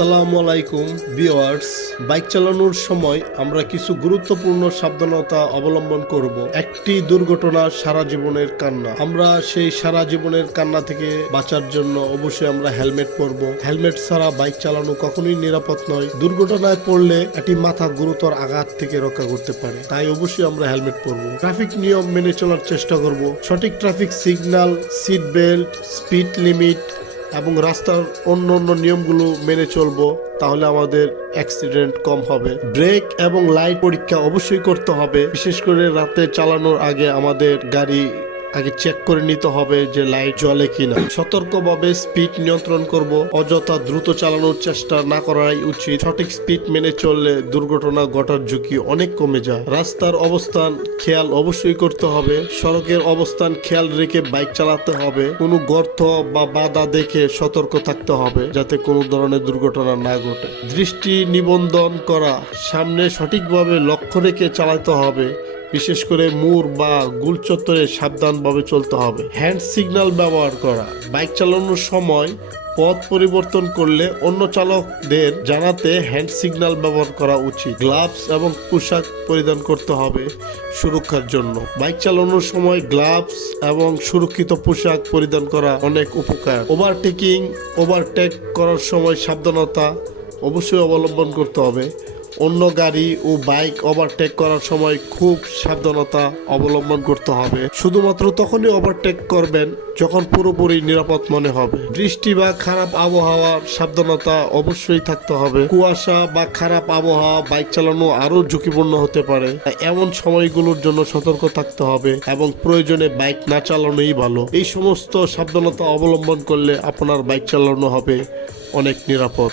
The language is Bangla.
আসসালামু আলাইকুম ভিউয়ার্স, বাইক চালানোর সময় আমরা কিছু গুরুত্বপূর্ণ সাবধানতা অবলম্বন করব। একটি দুর্ঘটনা সারা জীবনের কান্না। আমরা সেই সারা জীবনের কান্না থেকে বাঁচার জন্য অবশ্যই আমরা হেলমেট পরব। হেলমেট ছাড়া বাইক চালানো কখনোই নিরাপদ নয়। দুর্ঘটনায় পড়লে এটি মাথা গুরুতর আঘাত থেকে রক্ষা করতে পারে, তাই অবশ্যই আমরা হেলমেট পরব। ট্রাফিক নিয়ম মেনে চলার চেষ্টা করব। সঠিক traffic signal, seat belt, speed limit এবং রাস্তার অন্য নিয়মগুলো মেনে চলবো, তাহলে আমাদের অ্যাক্সিডেন্ট কম হবে। ব্রেক এবং লাইট পরীক্ষা অবশ্যই করতে হবে। বিশেষ করে রাতে চালানোর আগে আমাদের গাড়ি আগে চেক করে নিতে হবে যে লাইট জ্বলে কিনা। সতর্কভাবে স্পিড নিয়ন্ত্রণ করব। অযথা দ্রুত চালানোর চেষ্টা না করাই উচিত। সঠিক স্পিড মেনে চললে দুর্ঘটনা ঘটার ঝুঁকি অনেক কমে যায়। রাস্তার অবস্থান খেয়াল অবশ্যই করতে হবে। সড়কের অবস্থান খেয়াল রেখে বাইক চালাতে হবে। কোনো গর্ত বা বাধা দেখে সতর্ক থাকতে হবে যাতে কোনো ধরনের দুর্ঘটনা না ঘটে। দৃষ্টি নিবন্ধন করা, সামনে সঠিকভাবে লক্ষ্য রেখে চালাতে হবে। বিশেষ করে মোড় বা গোল চত্বরে সাবধানভাবে চলতে হবে। হ্যান্ড সিগন্যাল ব্যবহার করা, বাইক চালানোর সময় পথ পরিবর্তন করলে অন্য চালকদের জানাতে হ্যান্ড সিগন্যাল ব্যবহার করা উচিত। গ্লাভস এবং পোশাক পরিধান করতে হবে সুরক্ষার জন্য। বাইক চালানোর সময় গ্লাভস এবং সুরক্ষিত পোশাক পরিধান করা অনেক উপকার। ওভারটেক করার সময় সাবধানতা অবশ্যই অবলম্বন করতে হবে। অন্য গাড়ি ও বাইক ওভারটেক করার সময় খুব সাবধানতা অবলম্বন করতে হবে। শুধুমাত্র তখনই ওভারটেক করবেন যখন পুরোপুরি নিরাপদ মনে হবে। বৃষ্টি বা খারাপ আবহাওয়ার সাবধানতা অবশ্যই থাকতে হবে। কুয়াশা বা খারাপ আবহাওয়া বাইক চালানো আরো ঝুঁকিপূর্ণ হতে পারে। এমন সময়গুলোর জন্য সতর্ক থাকতে হবে এবং প্রয়োজনে বাইক না চালানোই ভালো। এই সমস্ত সাবধানতা অবলম্বন করলে আপনার বাইক চালানো হবে অনেক নিরাপদ।